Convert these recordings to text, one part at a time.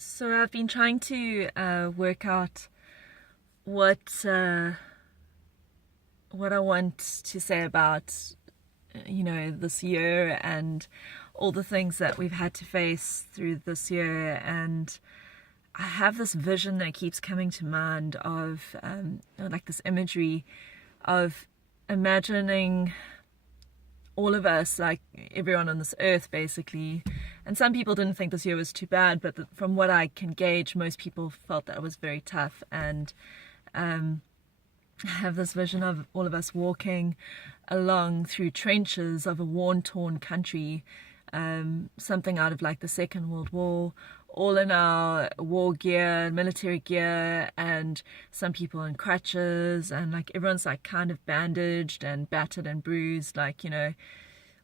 So I've been trying to work out what what I want to say about this year and all the things that we've had to face through this year. And I have this vision that keeps coming to mind of like this imagery of imagining all of us, like everyone on this earth basically. And some people didn't think this year was too bad, but from what I can gauge, most people felt that it was very tough. And I have this vision of all of us walking along through trenches of a war-torn country, something out of like the Second World War, all in our war gear, military gear, and some people in crutches, and like everyone's like kind of bandaged and battered and bruised, like,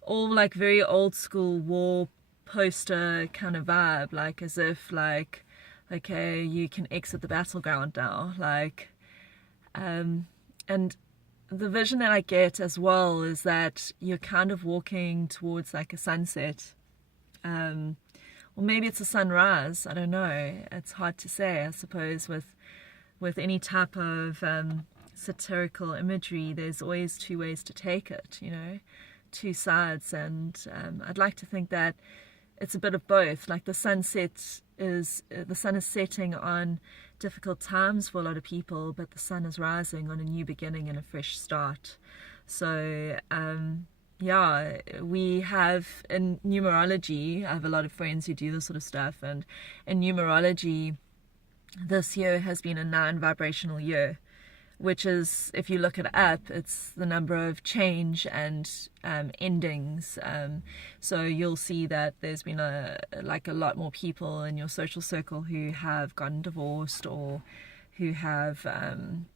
all like very old school war poster kind of vibe, like as if like, okay, you can exit the battleground now, like, and the vision that I get as well is that you're kind of walking towards like a sunset, or maybe it's a sunrise, I don't know, it's hard to say. I suppose with any type of satirical imagery, there's always two ways to take it, two sides. And I'd like to think that it's a bit of both. Like the sun is setting on difficult times for a lot of people, but the sun is rising on a new beginning and a fresh start. So yeah, we have in numerology, I have a lot of friends who do this sort of stuff, and in numerology this year has been a 9 vibrational year, which is, if you look it up, it's the number of change and endings. So you'll see that there's been a lot more people in your social circle who have gotten divorced, or who have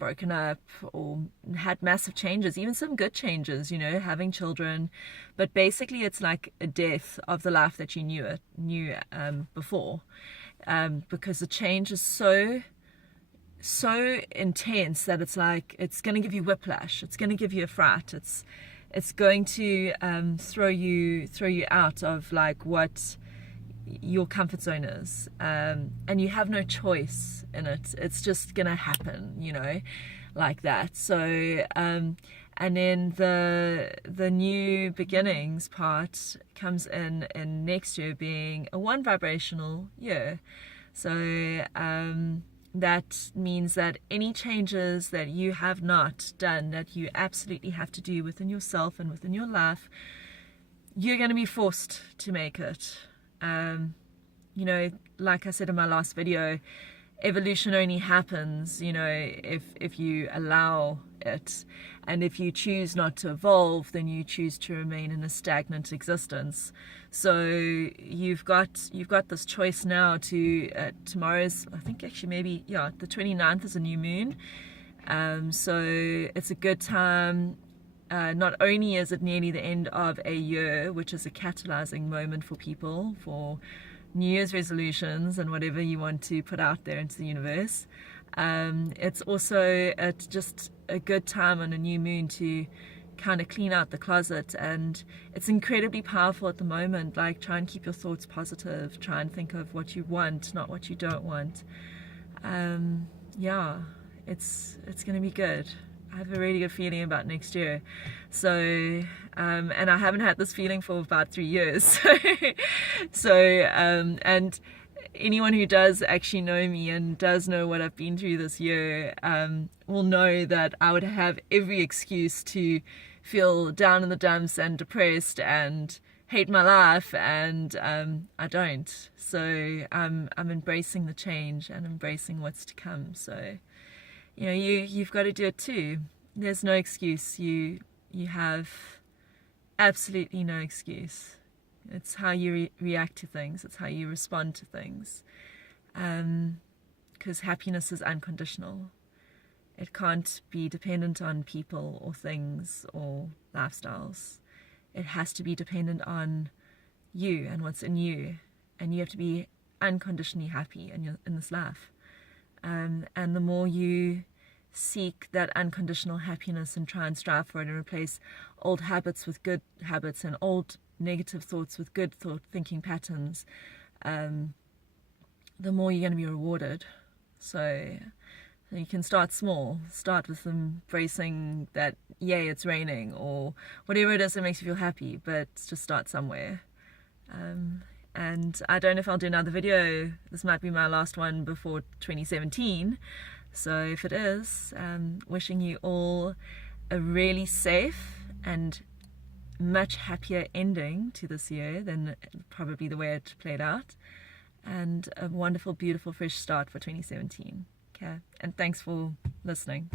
broken up, or had massive changes, even some good changes, having children. But basically it's like a death of the life that you knew before, because the change is so intense that it's like, it's going to give you whiplash, it's going to give you a fright, it's going to throw you out of like what your comfort zone is, and you have no choice in it. It's just gonna happen, like that. So and then the new beginnings part comes in next year being a 1 vibrational year. So that means that any changes that you have not done, that you absolutely have to do within yourself and within your life, you're going to be forced to make it. Like I said in my last video, evolution only happens, if you allow it. And if you choose not to evolve, then you choose to remain in a stagnant existence. So you've got this choice now to tomorrow's, I think actually maybe, the 29th is a new moon. So it's a good time. Not only is it nearly the end of a year, which is a catalyzing moment for people, for New Year's resolutions and whatever you want to put out there into the universe, it's also just a good time on a new moon to kind of clean out the closet. And it's incredibly powerful at the moment. Like, try and keep your thoughts positive, try and think of what you want, not what you don't want. Yeah, it's going to be good. I have a really good feeling about next year. So and I haven't had this feeling for about 3 years. So and anyone who does actually know me and does know what I've been through this year will know that I would have every excuse to feel down in the dumps and depressed and hate my life, and I don't. So I'm embracing the change and embracing what's to come. So you've got to do it too. There's no excuse. You have absolutely no excuse. It's how you react to things. It's how you respond to things. Because happiness is unconditional. It can't be dependent on people or things or lifestyles. It has to be dependent on you and what's in you. And you have to be unconditionally happy in this life. And the more you seek that unconditional happiness and try and strive for it and replace old habits with good habits and old negative thoughts with good thinking patterns, the more you're going to be rewarded. So you can start small. Start with embracing that, yay, it's raining, or whatever it is that makes you feel happy, but just start somewhere. And I don't know if I'll do another video. This might be my last one before 2017. So if it is, wishing you all a really safe and much happier ending to this year than probably the way it played out, and a wonderful, beautiful, fresh start for 2017. Okay, and thanks for listening.